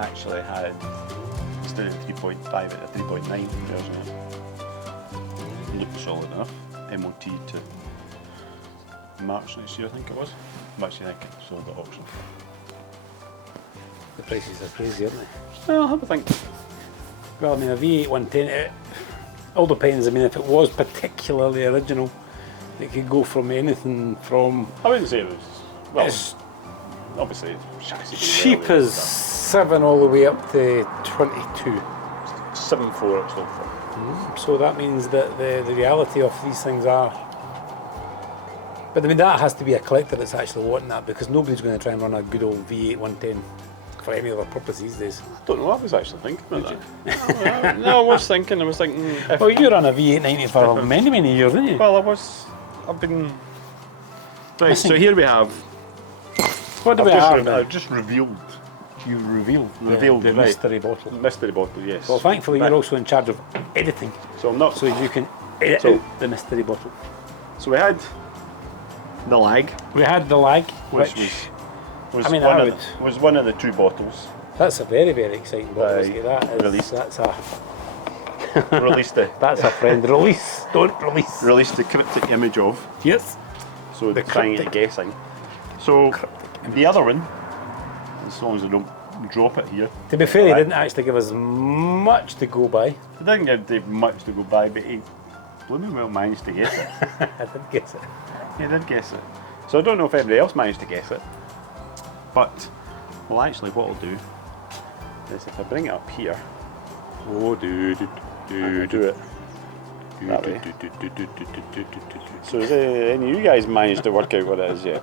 actually had, instead of 3.5, it a 3.9 version of it. Looked solid enough. MOT to March next year, I think it was. I'm actually thinking sold at auction. The prices are crazy, aren't they? Well, have a think. Well, I mean, a V8 110, it all depends. I mean, if it was particularly original, it could go from anything from... I wouldn't say it was, well, It's obviously chassis cheap early as stuff. 7 all the way up to 22. 7.4 it's sold for. So that means that the reality of these things are... But I mean, that has to be a collector that's actually wanting that, because nobody's going to try and run a good old V8 110 for any other purpose these days. I don't know, I was actually thinking about that. No, I was thinking if, Well, you ran a V8 90 for many, many years, didn't you? well, I've been... Right, so here we have, What do we I've have? just revealed You revealed the right. mystery bottle. Mystery bottle, yes. Well, thankfully Right. you're also in charge of editing, So I'm not, so you can edit So- out the mystery bottle. so we had the Lagg, We had the Lagg, which which was, I mean, one I of would- the, was one of the two bottles. that's a very, very exciting bottle. By Whisky. That is, Release. that's a released a friend. Release, don't release. released the cryptic image of, Yes. so The trying to cryptic- guessing. So the other one, as long as I don't drop it here, To be fair, he Right. didn't actually give us much to go by. I didn't give Dave much to go by, but he blooming well managed to guess it. I did guess it. He did guess it. So I don't know if anybody else managed to guess it, but, well, actually what I'll do is if I bring it up here, Oh, dude. and I do it that way. So has any of you guys managed to work out what it is yet?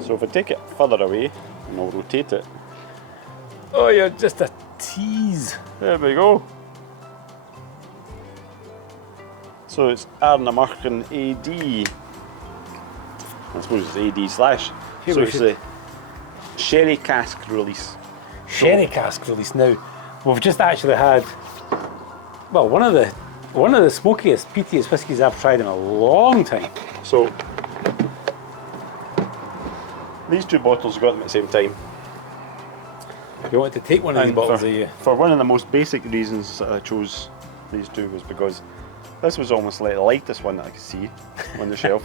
So if I take it further away and I'll rotate it, Oh, you're just a tease. there we go. So it's Ardnamurchan AD. I suppose it's AD slash. Here So we it's should- the Sherry Cask Release. Sherry cask release. Now, we've just actually had, well, one of the smokiest, peatiest whiskies I've tried in a long time. So these two bottles, I got them at the same time. You want to take one of these And bottles, for, are you? for one of the most basic reasons that I chose these two was because this was almost like the lightest one that I could see on the shelf,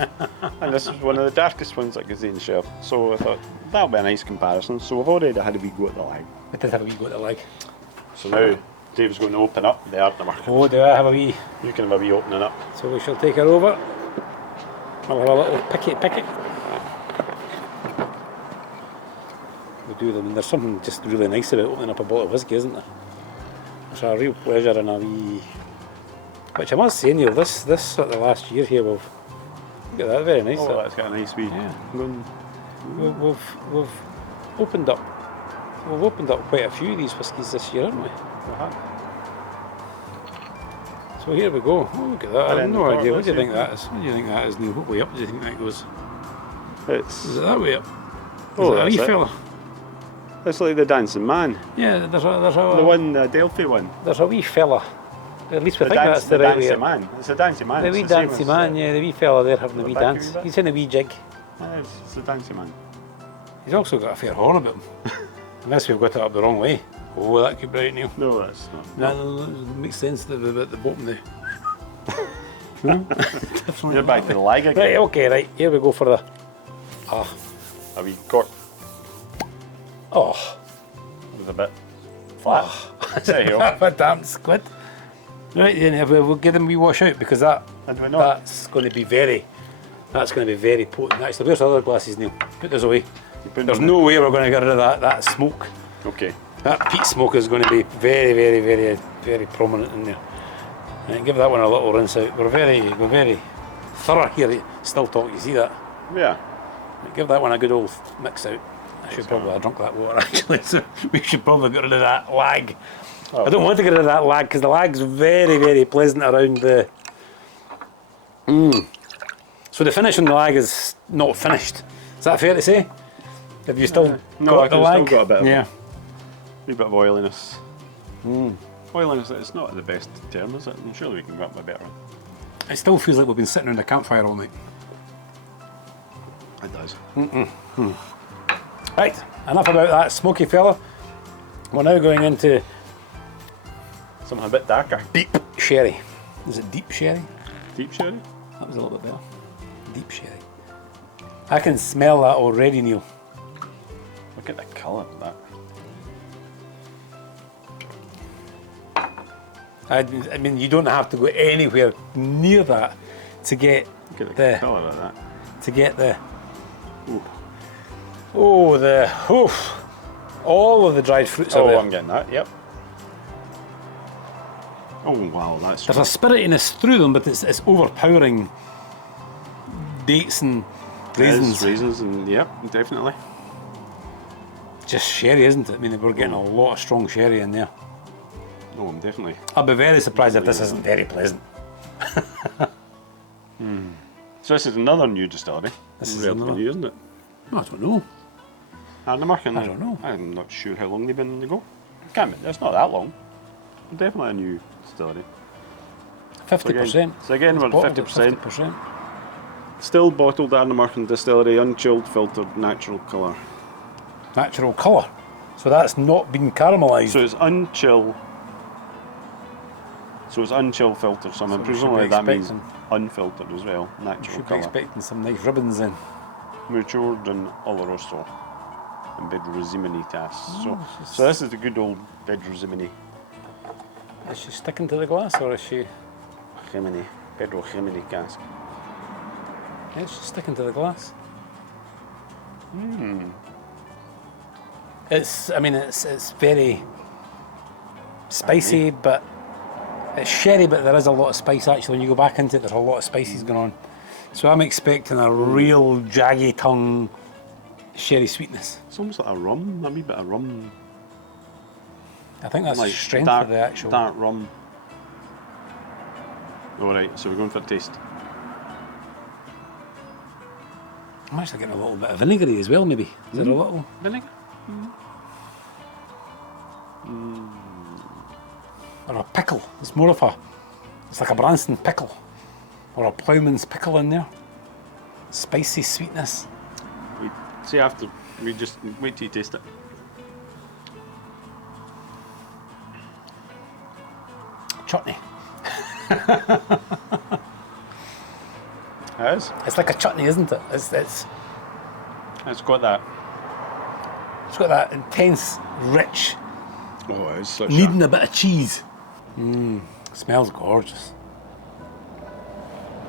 and this was one of the darkest ones I could see on the shelf. So I thought that'll be a nice comparison. So we've already had a wee go at the Lagg. We did have a wee go at the Lagg. So now Dave's going to open up the Ardnamurchan. Oh, do I have a wee? You can have a wee opening up. So we shall take her over. We'll have a little picket. We do them, and there's something just really nice about opening up a bottle of whiskey, isn't there? It's a real pleasure and a wee... Which I must say, Neil, this sort of last year here, look at that, very nice. Oh, that. that's got a nice wee. Yeah. We've opened up quite a few of these whiskies this year, haven't we? So here we go. Oh, look at that. I have And no then idea. What do you let's think that is? What do you think that is, Neil? What way up do you think that goes? It's Is it that way up? Oh, Is it a wee that's it. fella? it's like the Dancing Man, Yeah, there's the a one, the Delphi one. there's a wee fella. At least we The think that's the right way Dancing up. Man. It's a Dancing Man. The It's wee the same dancey as, man, yeah, the wee fella there having the wee back a wee dance. bit. He's in a wee jig. It's the Dancing Man. He's also got a fair horn about him. Unless we've got it up the wrong way. Oh, that could be right, Neil. No, that's not. No, it makes sense at the bottom there. You're back to the Lagg again. Right, okay, right, here we go for the... Ah, A wee cork oh. with a bit flat. There you go. A damn squid. Right, then we'll get them a wee wash out, because And we're not. that's going to be very potent. Actually, where's the other glasses, Neil? Put this away. There's no way we're going to get rid of that smoke. Okay. That peat smoke is going to be very, very, very, very prominent in there. Right, give that one a little rinse out. We're very thorough here. Still talk. You see that? Yeah. Right, give that one a good old mix out. I should probably have drunk that water actually. So we should probably get rid of that Lagg. Oh. I don't want to get rid of that Lagg because the Lagg's very, very pleasant around the. So the finish on the Lagg is not finished. Is that fair to say? Have you still No, got I've the still Lagg? got a bit of yeah. wee bit of oiliness. Oiliness, it's not the best term, is it? I'm sure we can come up with a better one. It still feels like we've been sitting around a campfire all night. It does. Right, enough about that smoky fella. We're now going into Something a bit darker. deep sherry. Is it deep sherry? Deep sherry? That was a little bit better. Deep sherry. I can smell that already, Neil. Look at the colour of that. I mean, you don't have to go anywhere near that to get Look at the colour of that. to get the Ooh. all of the dried fruits are Oh, there. I'm getting that, yep. Oh, wow, that's There's a spiritiness through them, but it's overpowering dates and raisins. Raisins, and yep, definitely. Just sherry, isn't it? I mean, we're getting a lot of strong sherry in there. Oh, I'm definitely. I'll be very surprised if this isn't very pleasant. So this is another new distillery. This is Relatively another- new, isn't it? I don't know. Ardnamurchan. I don't know. I'm not sure how long they've been in the go. Can't be. It's not that long. Definitely a new distillery. 50%. So again, It's we're bottled at 50%. 50%. Still bottled Ardnamurchan distillery, unchilled, filtered, natural colour. Natural colour. So that's not been caramelised. So it's unchill. So it's unchill filtered. So, So we should presumably be that means expecting- unfiltered as well. You Natural should be colour. expecting some nice ribbons in. Matured in Oloroso and Pedro Ximenez casks. it's So this is the good old Pedro Ximenez. Is she sticking to the glass or is she... Ximenez. Pedro Ximenez cask. Yeah, she's sticking to the glass. It's, I mean, it's very spicy, but it's sherry, but there is a lot of spice actually. When you go back into it, there's a lot of spices going on. So I'm expecting a real jaggy tongue sherry sweetness. It's almost like a rum, a wee bit of rum. I think that's the Like strength dark, of the actual... dark rum. Alright, so we're going for a taste. I'm actually getting a little bit of vinegary as well, maybe. Is there a little? Vinegar? Or a pickle. It's more of a... It's like a Branston pickle. Or a ploughman's pickle in there. Spicy sweetness. See after, we just wait till you taste it. Chutney. It is. It's like a chutney, isn't it? It's It's got that. got that intense, rich, Oh, it is such needing a bit of cheese. Smells gorgeous.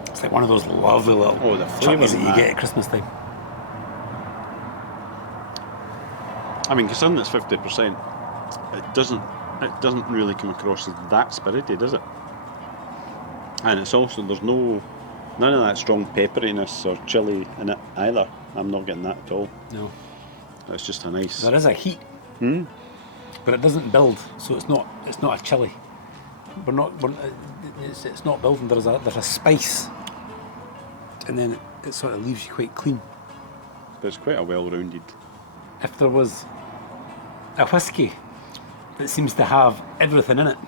It's like one of those lovely little Oh, the flavours chutneys that in you that. get at Christmas time. I mean, considering it's 50%, it doesn't really come across as that spirity, does it? And it's also, there's none of that strong pepperiness or chili in it either. I'm not getting that at all. No. It's just a nice. There is a heat, but it doesn't build, so it's not a chili. It's not building. There's a spice, and then it sort of leaves you quite clean. But it's quite a well-rounded. If there was a whiskey that seems to have everything in it,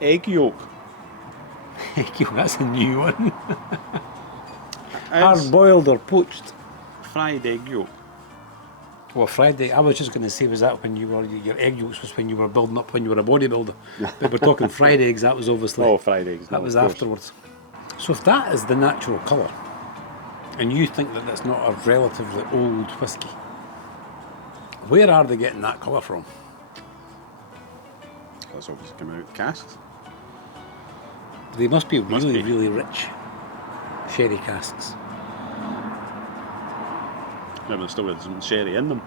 Egg yolk. that's a new one. It's Hard boiled or poached. fried egg yolk. Well, Friday, I was just going to say, was that when you were, your egg yolks was when you were building up, when you were a bodybuilder. But we're talking fried eggs, that was obviously, Oh, fried eggs. that no, was of course. afterwards. So if that is the natural colour, and you think that that's not a relatively old whiskey, where are they getting that colour from? That's obviously come out of casks. They must be Must really, be. really rich sherry casks. Yeah, but still with some sherry in them.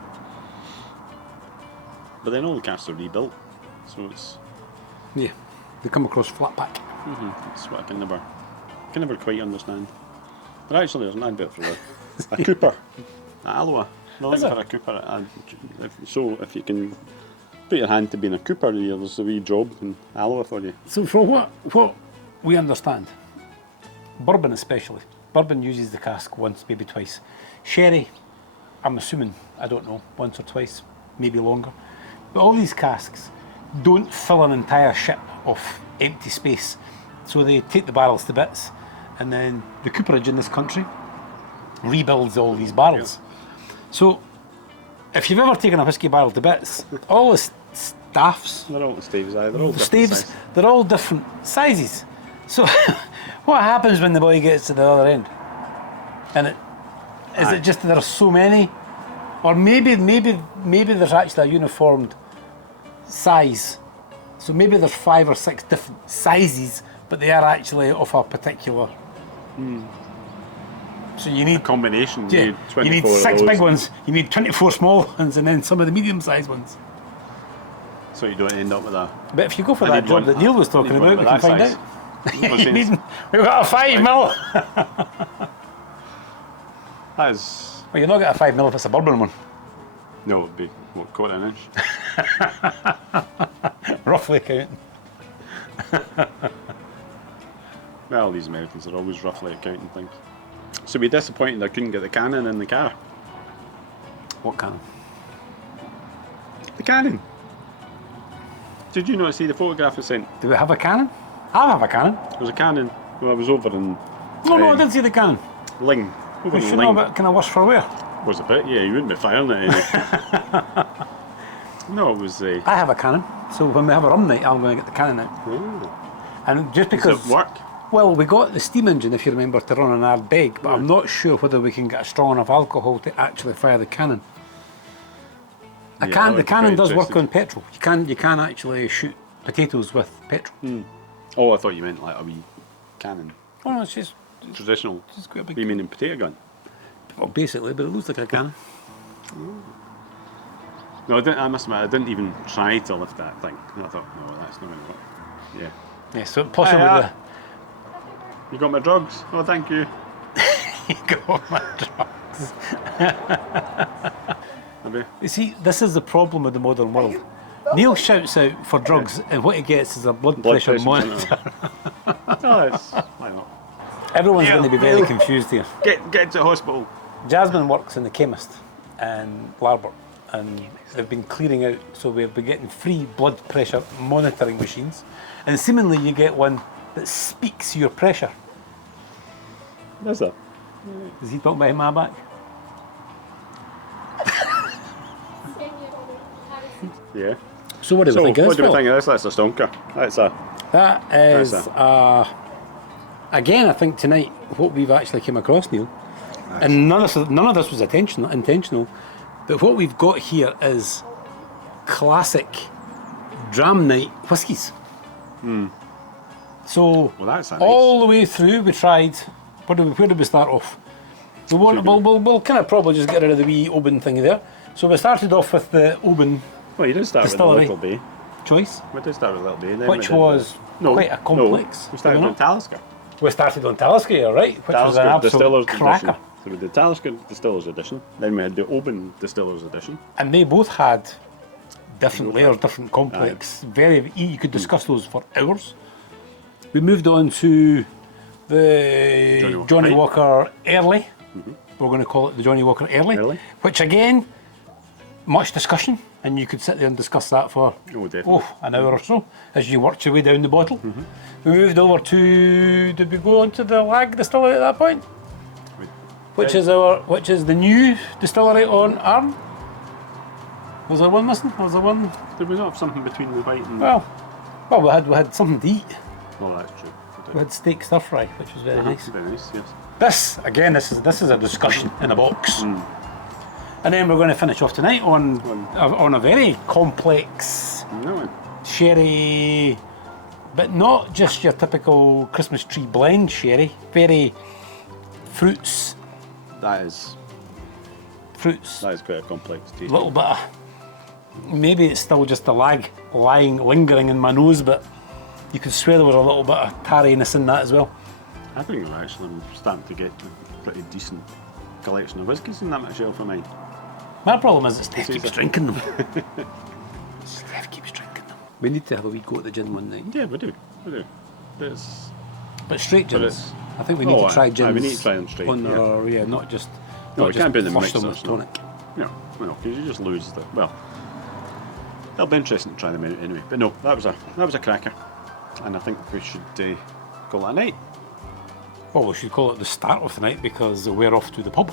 But then all the casks are rebuilt, so it's Yeah, they come across flat pack. that's what I can never quite understand. But actually, there's an advert for a Cooper, at Alloa. They're Is looking it? for a Cooper. If you can put your hand to being a Cooper, there's a wee job in Alloa for you. So from what we understand, bourbon especially, bourbon uses the cask once, maybe twice. Sherry, I'm assuming, I don't know, once or twice, maybe longer. But all these casks don't fill an entire ship of empty space. So they take the barrels to bits, and then the cooperage in this country rebuilds all these barrels. So if you've ever taken a whiskey barrel to bits, all the staffs, They're all staves, they're all the different staves, size. they're all different sizes. So what happens when the boy gets to the other end? And is it just that there are so many? Or maybe there's actually a uniformed size. So maybe there's 5 or 6 different sizes, but they are actually of a particular. So you need Combination, yeah, you need 24 you need of 6 those. big ones, you need 24 small ones, and then some of the medium-sized ones. So you don't end up with a... But if you go for I that need job one- that Neil was talking need one about, we of can that find size. out. You need- We've got a 5 mil. That is... Well, you're not got a 5 mil if it's a bourbon one. No, it would be, what, quarter of an inch? Roughly counting. Well, these Americans are always roughly accounting things. So be disappointed I couldn't get the cannon in the car. What can? The cannon! Did you not see the photograph I sent? Do we have a cannon? I have a cannon. There was a cannon. Well, I was over in No, I did see the cannon. Ling. Over We in should know Ling. about kind of worse for wear. Was a bit, yeah, you wouldn't be firing it anyway. No, it was... I have a cannon, so when we have a rum night, I'm going to get the cannon out. Oh. And just Does because... it work? Well, we got the steam engine, if you remember, to run an Ardbeg, but I'm not sure whether we can get a strong enough alcohol to actually fire the cannon. Yeah, that The would be cannon quite does work interesting. on petrol. You can actually shoot potatoes with petrol. Oh, I thought you meant like a wee cannon. Oh no, it's just Traditional. got a big. You meaning potato gun? Well, basically, but it looks like a cannon. No, I must admit, I didn't even try to lift that thing. And I thought, no, that's not going to work. Yeah. Yeah, so possibly Hiya. You got my drugs? Oh, thank you. you go my drugs. Have you? You see, this is the problem with the modern world. Neil shouts out for drugs, and what he gets is a blood pressure monitor. Oh, it's... Why not? Everyone's Yeah, going to be very Neil. confused here. Get to the hospital. Jasmine works in the chemist in Larbert, and they've been clearing out, so we've been getting free blood pressure monitoring machines, and seemingly you get one that speaks your pressure. What's that? Is he talking behind my back? Yeah. So what do we So, think of what this? do we Well, think of this? That's a stonker. That's a... that is, That's again, I think tonight, what we've actually came across, Neil, and none of this was intentional, but what we've got here is classic dram night whiskies. So, Well, that's a nice... all the way through, we tried. Where did we start off? We'll kind of probably just get rid of the wee Oban thing there. So we started off with the Oban Well, you did start Distillery. with the Little Bay. choice, We did start with Little Bay. Then which we did was quite a complex. No, we started did we with not? Talisker. We started on Talisker, yeah, right? Which was an Talisker absolute Distillers cracker. Edition. So we did Talisker Distillers Edition. Then we had the Oban Distillers Edition. And they both had different layers, different complex. Very, you could discuss those for hours. We moved on to the Johnny Walker Early. We're going to call it the Johnny Walker Early. Which again, much discussion, and you could sit there and discuss that for Oh, definitely. an hour or so as you worked your way down the bottle. We moved over to, did we go on to the Lagg distillery at that point? Which is the new distillery on Arn? Was there one missing? Was there one? Did we not have something between the white and... Well, we had something to eat. Well, that's true. We had steak stir fry, which was very nice. Very nice, yes. This is a discussion in a box. And then we're going to finish off tonight on a very complex No, sherry, but not just your typical Christmas tree blend sherry. Very fruits, that is quite a complex taste. little bit of, maybe it's still just the lag lingering in my nose, but you could swear there was a little bit of tarriness in that as well. I think we're actually starting to get a pretty decent collection of whiskies in that shelf of mine. My problem is that Steph keeps Caesar. drinking them. Steph keeps drinking them. We need to have a wee go at the gin one night. Yeah, we do. It's... But straight But gins. it's- I think we need to try gins. we need to try them straight, On yeah. our, not just. No, not we just can't put them in flush them with mixers, no. tonic. No, because you just lose the... Well, it'll be interesting to try them out anyway. But no, that was a cracker. And I think we should call that a night. Well, we should call it the start of the night because we're off to the pub.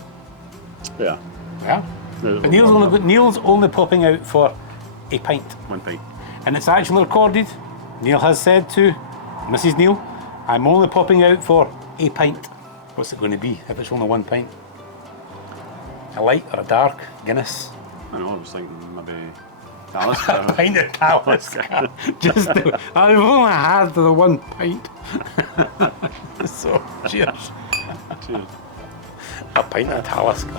Yeah. Yeah. But Neil's only popping out for a pint. 1 pint. And it's actually recorded. Neil has said to Mrs. Neil, I'm only popping out for a pint. What's it going to be if it's only 1 pint? A light or a dark Guinness? I know, I was thinking maybe A Talisker. pint of Talisker. I've only had the 1 pint. So, cheers. Cheers. A pint of Talisker.